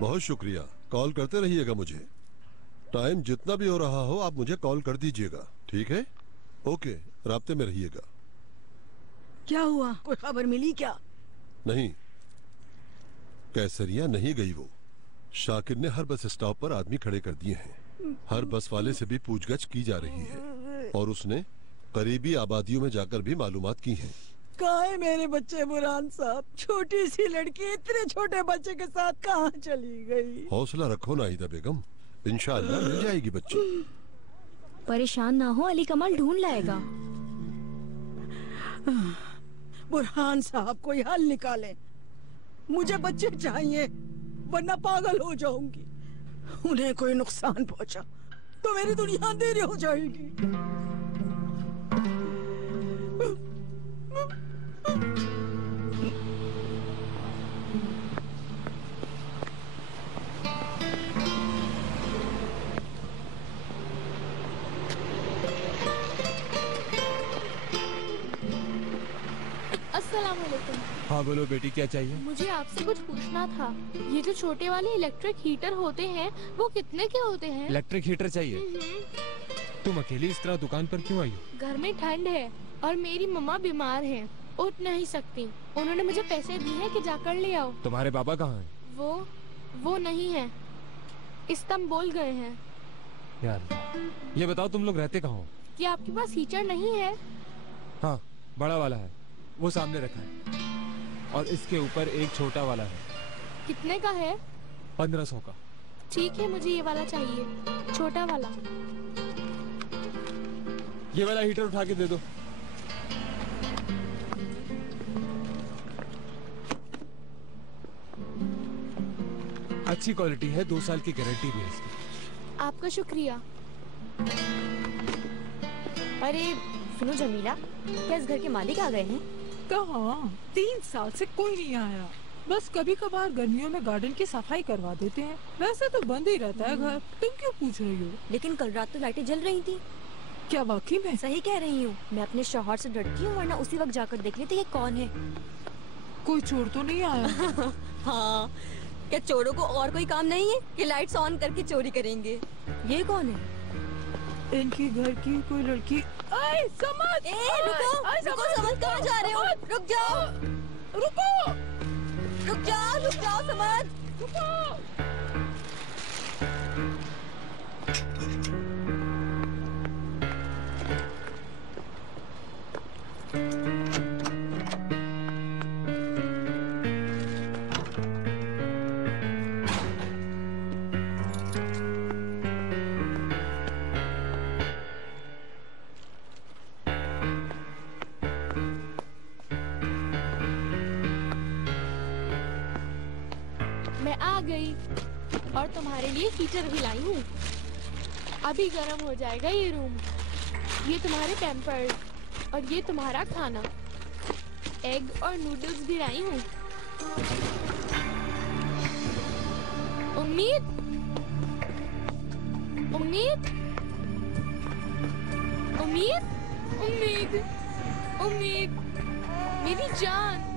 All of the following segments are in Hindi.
बहुत शुक्रिया। कॉल करते रहिएगा मुझे। टाइम जितना भी हो रहा हो आप मुझे कॉल कर दीजिएगा, ठीक है? ओके, राब्ते में रहिएगा। क्या हुआ, कोई खबर मिली क्या? नहीं, कैसरिया नहीं गई वो। शाकिर ने हर बस स्टॉप पर आदमी खड़े कर दिए हैं। हर बस वाले से भी पूछगछ की जा रही है और उसने करीबी आबादियों में जाकर भी मालूमात की हैं। कहाँ है मेरे बच्चे बुरहान साहब? छोटी सी लड़की इतने छोटे बच्चे के साथ कहाँ चली गई? हौसला रखो नाहिदा बेगम, इंशाअल्लाह मिल जाएगी बच्ची। परेशान ना हो, अली कमाल ढूंढ लाएगा। बुरहान साहब कोई हल निकाले, मुझे बच्चे चाहिए वरना पागल हो जाऊंगी। उन्हें कोई नुकसान पहुंचा तो मेरी दुनिया अंधेरी हो जाएगी। अस्सलाम वालेकुम। हाँ बोलो बेटी, क्या चाहिए? मुझे आपसे कुछ पूछना था। ये जो छोटे वाले इलेक्ट्रिक हीटर होते हैं वो कितने के होते हैं? इलेक्ट्रिक हीटर चाहिए? तुम अकेली इस तरह दुकान पर क्यों आई हो? घर में ठंड है और मेरी मम्मा बीमार हैं, उठ नहीं सकती। उन्होंने मुझे पैसे दिए हैं कि जाकर ले आओ। तुम्हारे बाबा कहाँ हैं? वो नहीं है, इस्तांबुल गए हैं। यार ये बताओ तुम लोग रहते कहाँ हो? क्या आपके पास हीटर नहीं है? हाँ, बड़ा वाला है, वो सामने रखा है, और इसके ऊपर एक छोटा वाला है। कितने का है? 1500 का। ठीक है, मुझे ये वाला चाहिए, छोटा वाला। ये वाला हीटर उठा के दे दो। अच्छी क्वालिटी है, 2 साल की गारंटी भी है इसकी। आपका शुक्रिया। अरे सुनो जमीला, क्या इस घर के मालिक आ गए हैं? कहाँ, 3 साल से कोई नहीं आया। बस कभी कभार गर्मियों में गार्डन की सफाई करवा देते हैं, वैसे तो बंद ही रहता है घर। तुम क्यों पूछ रही हो? लेकिन कल रात तो लाइटें जल रही थी। क्या वाकई में? सही कह रही हूँ, मैं अपने शौहर से डरती हूँ, वरना उसी वक्त जाकर देख लेते ये कौन है। कोई चोर तो नहीं आया? हाँ, क्या चोरों को और कोई काम नहीं है कि लाइट्स ऑन करके चोरी करेंगे? ये कौन है? इनकी घर की कोई लड़की। आए समझ! रुको, समझ कहाँ जा रहे हो? रुक जाओ, रुक जाओ समझ। मैं आ गई और तुम्हारे लिए हीटर भी लाई हूँ। अभी गर्म हो जाएगा ये रूम। ये तुम्हारे पैम्पर्स और ये तुम्हारा खाना। एग और नूडल्स भी लाई हूँ। उम्मीद उम्मीद उम्मीद उम्मीद उम्मीद मेरी जान,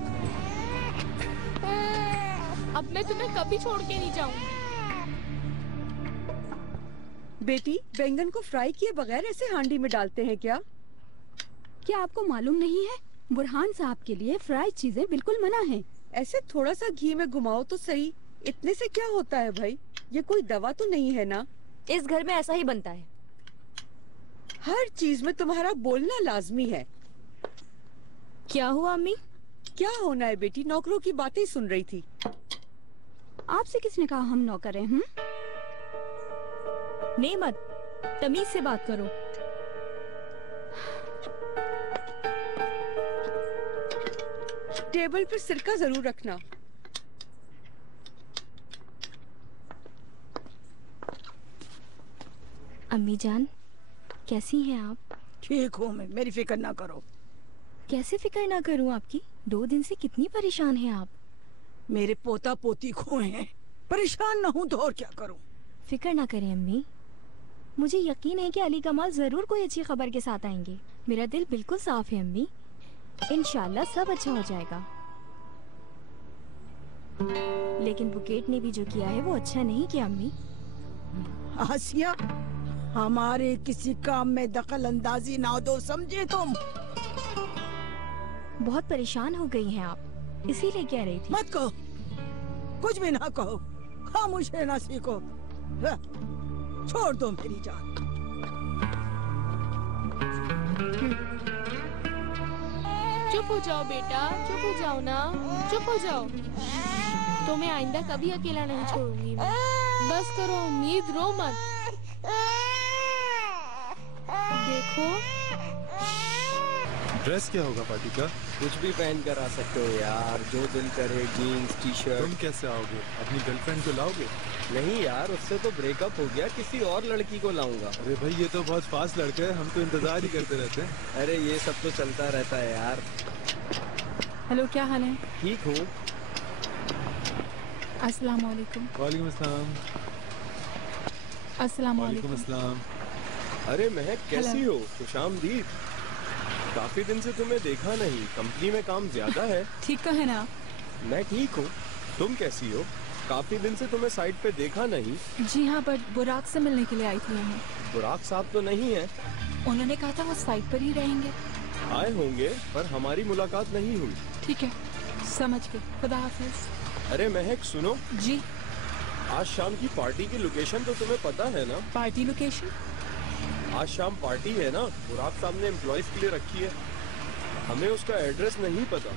अब मैं तुम्हें कभी छोड़ के नहीं जाऊंगी। बेटी, बैंगन को फ्राई किए बगैर ऐसे हांडी में डालते हैं क्या? क्या आपको मालूम नहीं है? बुरहान साहब के लिए फ्राई चीजें बिल्कुल मना है। ऐसे थोड़ा सा घी में घुमाओ तो सही, इतने से क्या होता है भाई? ये कोई दवा तो नहीं है ना? इस घर में ऐसा ही बनता है। हर चीज में तुम्हारा बोलना लाजमी है। क्या हुआ अम्मी? क्या होना है बेटी, नौकरों की बातें सुन रही थी। आपसे किसने कहा हम नौकर हैं? नहीं मत, तमीज से बात करो। टेबल पर सिरका जरूर रखना। अम्मी जान, कैसी हैं आप? ठीक हूँ मैं, मेरी फिक्र ना करो। कैसे फिक्र ना करूँ आपकी? 2 दिन से कितनी परेशान हैं आप। मेरे पोता पोती खोए हैं, परेशान ना हूँ तो और क्या करूँ। फिक्र ना करें अम्मी, मुझे यकीन है कि अली कमाल जरूर कोई अच्छी खबर के साथ आएंगे। मेरा दिल बिल्कुल साफ है अम्मी, इंशाल्लाह सब अच्छा हो जाएगा। लेकिन बुकेट ने भी जो किया है वो अच्छा नहीं किया अम्मी। आसिया, हमारे किसी काम में दखल अंदाजी ना दो, समझे तुम? बहुत परेशान हो गई हैं आप, इसीलिए कह रही थी। मत कहो, कुछ भी ना कहो, खामोश रहना सीखो। छोड़ दो मेरी जान। चुप हो जाओ बेटा, चुप हो जाओ ना, चुप हो जाओ। तुम्हें आइंदा कभी अकेला नहीं छोड़ूंगी मैं। बस करो उम्मीद, रो मत। देखो ड्रेस क्या होगा पार्टी का? कुछ भी पहन कर आ सकते हो यार, जो दिल करे। Jeans, T shirt. तुम कैसे आओगे? अपनी गर्लफ्रेंड को लाओगे? नहीं यार, उससे तो ब्रेकअप हो गया, किसी और लड़की को लाऊंगा। अरे भाई ये तो बहुत फास्ट लड़का है, हम तो इंतजार ही करते रहते हैं। अरे ये सब तो चलता रहता है यार। हेलो, क्या हाल है? ठीक हूँ। अस्सलाम वालेकुम। वालेकुम अस्सलाम। अस्सलाम वालेकुम अस्सलाम। अरे महक, कैसी हो? खुशामदीद। काफी दिन से तुम्हें देखा नहीं, कंपनी में काम ज्यादा है। ठीक तो है ना? मैं ठीक हूँ, तुम कैसी हो? काफी दिन से तुम्हें साइट पे देखा नहीं। जी हाँ, बट बुराक से मिलने के लिए आई थी मैं। बुराक साहब तो नहीं है। उन्होंने कहा था वो साइट पर ही रहेंगे। आए होंगे, पर हमारी मुलाकात नहीं हुई। ठीक है, समझ गए। खुदा हाफिज। अरे महक सुनो। जी। आज शाम की पार्टी की लोकेशन तो तुम्हें पता है ना? Party location? आज शाम पार्टी है ना, बुराक साहब ने एम्प्लॉयज के लिए रखी है। हमें उसका एड्रेस नहीं पता।